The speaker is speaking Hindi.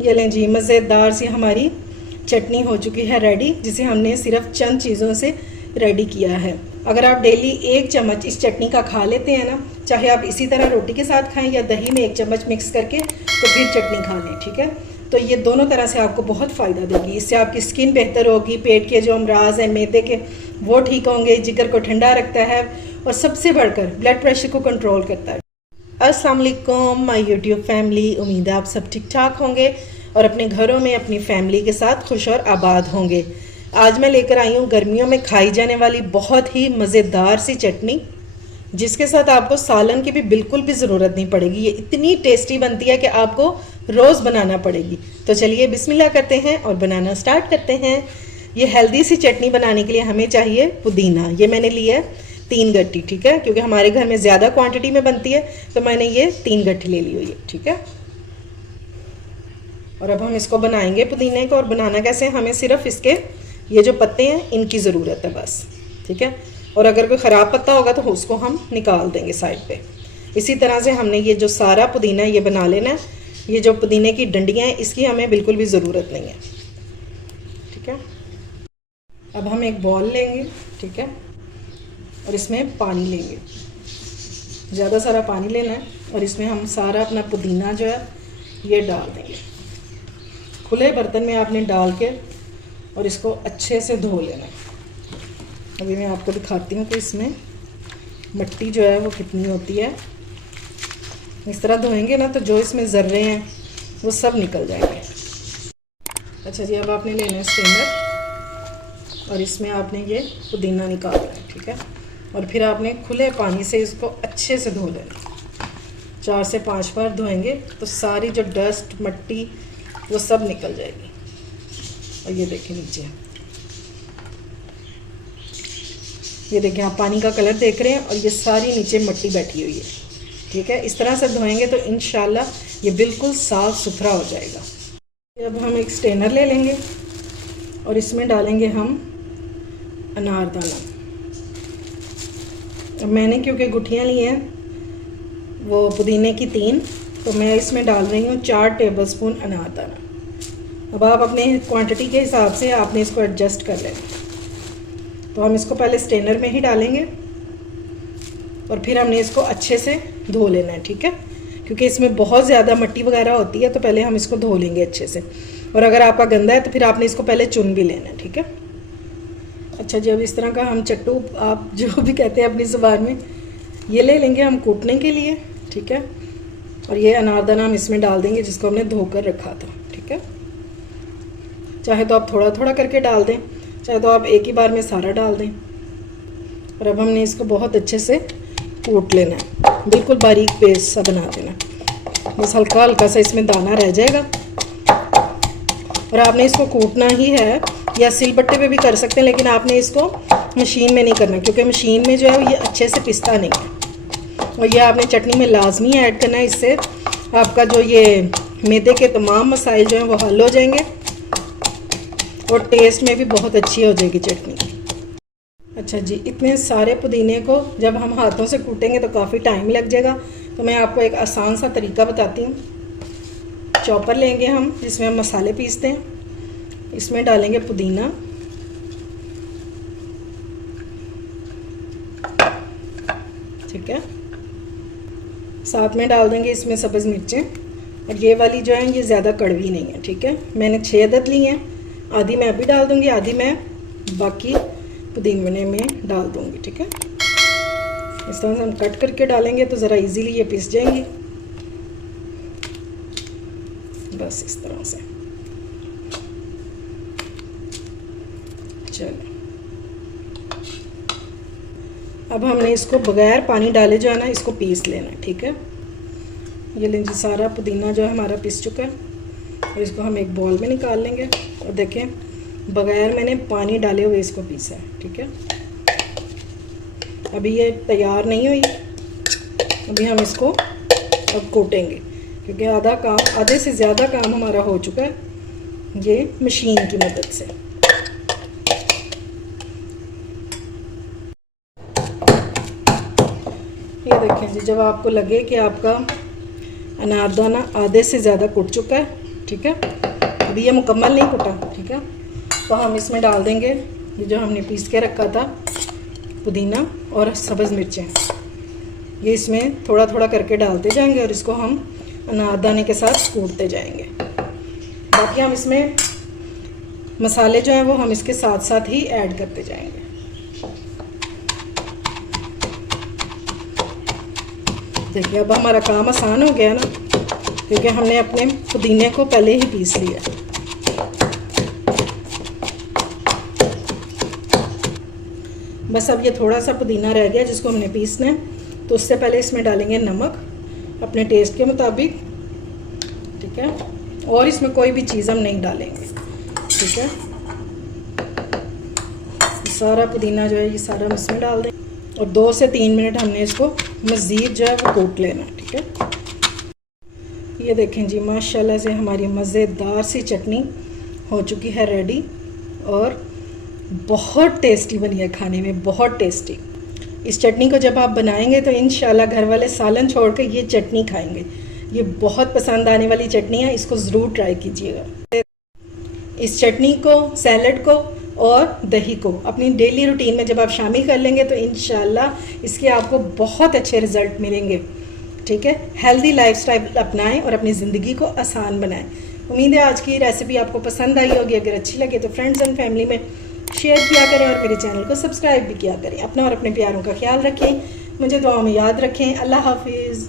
ये लें जी, मज़ेदार सी हमारी चटनी हो चुकी है रेडी, जिसे हमने सिर्फ चंद चीज़ों से रेडी किया है। अगर आप डेली 1 चम्मच इस चटनी का खा लेते हैं ना, चाहे आप इसी तरह रोटी के साथ खाएं या दही में 1 चम्मच मिक्स करके, तो फिर चटनी खा लें, ठीक है। तो ये दोनों तरह से आपको बहुत फ़ायदा देगी। इससे आपकी स्किन बेहतर होगी, पेट के जो अमराज हैं मैदे के वो ठीक होंगे, जिगर को ठंडा रखता है और सबसे बढ़कर ब्लड प्रेशर को कंट्रोल करता है। अस्सलाम वालेकुम माय यूट्यूब फैमिली, उम्मीद है आप सब ठीक ठाक होंगे और अपने घरों में अपनी फैमिली के साथ खुश और आबाद होंगे। आज मैं लेकर आई हूँ गर्मियों में खाई जाने वाली बहुत ही मज़ेदार सी चटनी, जिसके साथ आपको सालन की भी बिल्कुल भी ज़रूरत नहीं पड़ेगी। ये इतनी टेस्टी बनती है कि आपको रोज़ बनाना पड़ेगी। तो चलिए बिस्मिल्लाह करते हैं और बनाना स्टार्ट करते हैं। ये हेल्दी सी चटनी बनाने के लिए हमें चाहिए पुदीना। ये मैंने लिया है 3 गट्टी, ठीक है, क्योंकि हमारे घर में ज़्यादा क्वांटिटी में बनती है तो मैंने ये 3 गट्टी ले ली हुई है, ठीक है। और अब हम इसको बनाएंगे पुदीने को। और बनाना कैसे, हमें सिर्फ इसके ये जो पत्ते हैं इनकी ज़रूरत है बस, ठीक है। और अगर कोई ख़राब पत्ता होगा तो उसको हम निकाल देंगे साइड पे। इसी तरह से हमने ये जो सारा पुदीना ये बना लेना है। ये जो पुदीने की डंडियाँ हैं इसकी हमें बिल्कुल भी ज़रूरत नहीं है, ठीक है। अब हम एक बॉल लेंगे, ठीक है, और इसमें पानी लेंगे, ज़्यादा सारा पानी लेना है। और इसमें हम सारा अपना पुदीना जो है ये डाल देंगे। खुले बर्तन में आपने डाल के और इसको अच्छे से धो लेना है। अभी मैं आपको दिखाती हूँ कि इसमें मिट्टी जो है वो कितनी होती है। इस तरह धोएंगे ना तो जो इसमें ज़र्रे हैं वो सब निकल जाएंगे। अच्छा जी, अब आपने लेना है स्ट्रेनर और इसमें आपने ये पुदीना निकालना है, ठीक है। और फिर आपने खुले पानी से इसको अच्छे से धो लेना। 4 से 5 बार धोएंगे तो सारी जो डस्ट मिट्टी वो सब निकल जाएगी। और ये देखिए नीचे, ये देखिए आप पानी का कलर देख रहे हैं और ये सारी नीचे मिट्टी बैठी हुई है, ठीक है। इस तरह से धोएंगे तो इंशाल्लाह ये बिल्कुल साफ़ सुथरा हो जाएगा। अब हम एक स्ट्रेनर ले लेंगे और इसमें डालेंगे हम अनारदाना। अब मैंने क्योंकि गुठियाँ ली हैं वो पुदीने की 3, तो मैं इसमें डाल रही हूँ 4 टेबलस्पून अनारदाना। अब आप अपने क्वांटिटी के हिसाब से आपने इसको एडजस्ट कर लेना। तो हम इसको पहले स्ट्रेनर में ही डालेंगे और फिर हमने इसको अच्छे से धो लेना है, ठीक है, क्योंकि इसमें बहुत ज़्यादा मिट्टी वगैरह होती है। तो पहले हम इसको धो लेंगे अच्छे से। और अगर आपका गंदा है तो फिर आपने इसको पहले चुन भी लेना है, ठीक है। अच्छा जी, अब इस तरह का हम चट्टू, आप जो भी कहते हैं अपनी ज़ुबान में, ये ले लेंगे हम कूटने के लिए, ठीक है। और ये अनारदाना हम इसमें डाल देंगे जिसको हमने धोकर रखा था, ठीक है। चाहे तो आप थोड़ा थोड़ा करके डाल दें, चाहे तो आप एक ही बार में सारा डाल दें। और अब हमने इसको बहुत अच्छे से कूट लेना है, बिल्कुल बारीक पेस्ट सा बना देना। बस हल्का हल्का सा इसमें दाना रह जाएगा। और आपने इसको कूटना ही है, या सिलबट्टे पे भी कर सकते हैं, लेकिन आपने इसको मशीन में नहीं करना, क्योंकि मशीन में जो है ये अच्छे से पिसता नहीं है। और ये आपने चटनी में लाजमी ऐड करना है। इससे आपका जो ये मैदे के तमाम मसाइल जो हैं वो हल हो जाएंगे और टेस्ट में भी बहुत अच्छी हो जाएगी चटनी। अच्छा जी, इतने सारे पुदीने को जब हम हाथों से कूटेंगे तो काफ़ी टाइम लग जाएगा। तो मैं आपको एक आसान सा तरीका बताती हूँ। चॉपर लेंगे हम, जिसमें हम मसाले पीसते हैं। इसमें डालेंगे पुदीना, ठीक है। साथ में डाल देंगे इसमें सब्ज़ मिर्चें। और ये वाली जो है ये ज़्यादा कड़वी नहीं है, ठीक है। मैंने 6 अदद ली हैं, आधी मैं अभी डाल दूँगी, आधी मैं बाकी पुदीने में डाल दूँगी, ठीक है। इस तरह से हम कट करके डालेंगे तो ज़रा इजीली ये पिस जाएंगी, बस इस तरह से। चलो, अब हमने इसको बगैर पानी डाले जो है ना इसको पीस लेना है, ठीक है। ये लीजिए सारा पुदीना जो है हमारा पिस चुका है। और इसको हम एक बॉल में निकाल लेंगे। और देखें, बगैर मैंने पानी डाले हुए इसको पीसा है, ठीक है। अभी ये तैयार नहीं हुई, अभी हम इसको अब कूटेंगे, क्योंकि आधे से ज़्यादा काम हमारा हो चुका है ये मशीन की मदद से। ये देखें जी, जब आपको लगे कि आपका अनारदाना आधे से ज़्यादा कुट चुका है ठीक है। अभी ये मुकम्मल नहीं कुटा, ठीक है। तो हम इसमें डाल देंगे ये जो हमने पीस के रखा था पुदीना और सब्ज़ मिर्चें। ये इसमें थोड़ा थोड़ा करके डालते जाएंगे और इसको हम अनारदाने के साथ कूटते जाएंगे। बाकी हम इसमें मसाले जो हैं वो हम इसके साथ साथ ही ऐड करते जाएंगे। देखिए अब हमारा काम आसान हो गया ना, क्योंकि हमने अपने पुदीने को पहले ही पीस लिया। बस अब ये थोड़ा सा पुदीना रह गया जिसको हमने पीसना है, तो उससे पहले इसमें डालेंगे नमक अपने टेस्ट के मुताबिक, ठीक है। और इसमें कोई भी चीज़ हम नहीं डालेंगे, ठीक है। सारा पुदीना जो है ये सारा हम इसमें डाल दें और 2 से 3 मिनट हमने इसको मज़ीद जो है वो कूट लेना, ठीक है। ये देखें जी माशाल्लाह से हमारी मज़ेदार सी चटनी हो चुकी है रेडी और बहुत टेस्टी बनी है, खाने में बहुत टेस्टी। इस चटनी को जब आप बनाएंगे तो इंशाल्लाह घर वाले सालन छोड़ के ये चटनी खाएंगे। ये बहुत पसंद आने वाली चटनी है, इसको ज़रूर ट्राई कीजिएगा। इस चटनी को, सैलड को और दही को अपनी डेली रूटीन में जब आप शामिल कर लेंगे तो इंशाल्लाह इसके आपको बहुत अच्छे रिज़ल्ट मिलेंगे, ठीक है। हेल्दी लाइफस्टाइल अपनाएं और अपनी ज़िंदगी को आसान बनाएं। उम्मीद है आज की रेसिपी आपको पसंद आई होगी। अगर अच्छी लगे तो फ्रेंड्स एंड फैमिली में शेयर किया करें और मेरे चैनल को सब्सक्राइब भी किया करें। अपना और अपने प्यारों का ख्याल रखें, मुझे दुआओं में याद रखें। अल्लाह हाफिज़।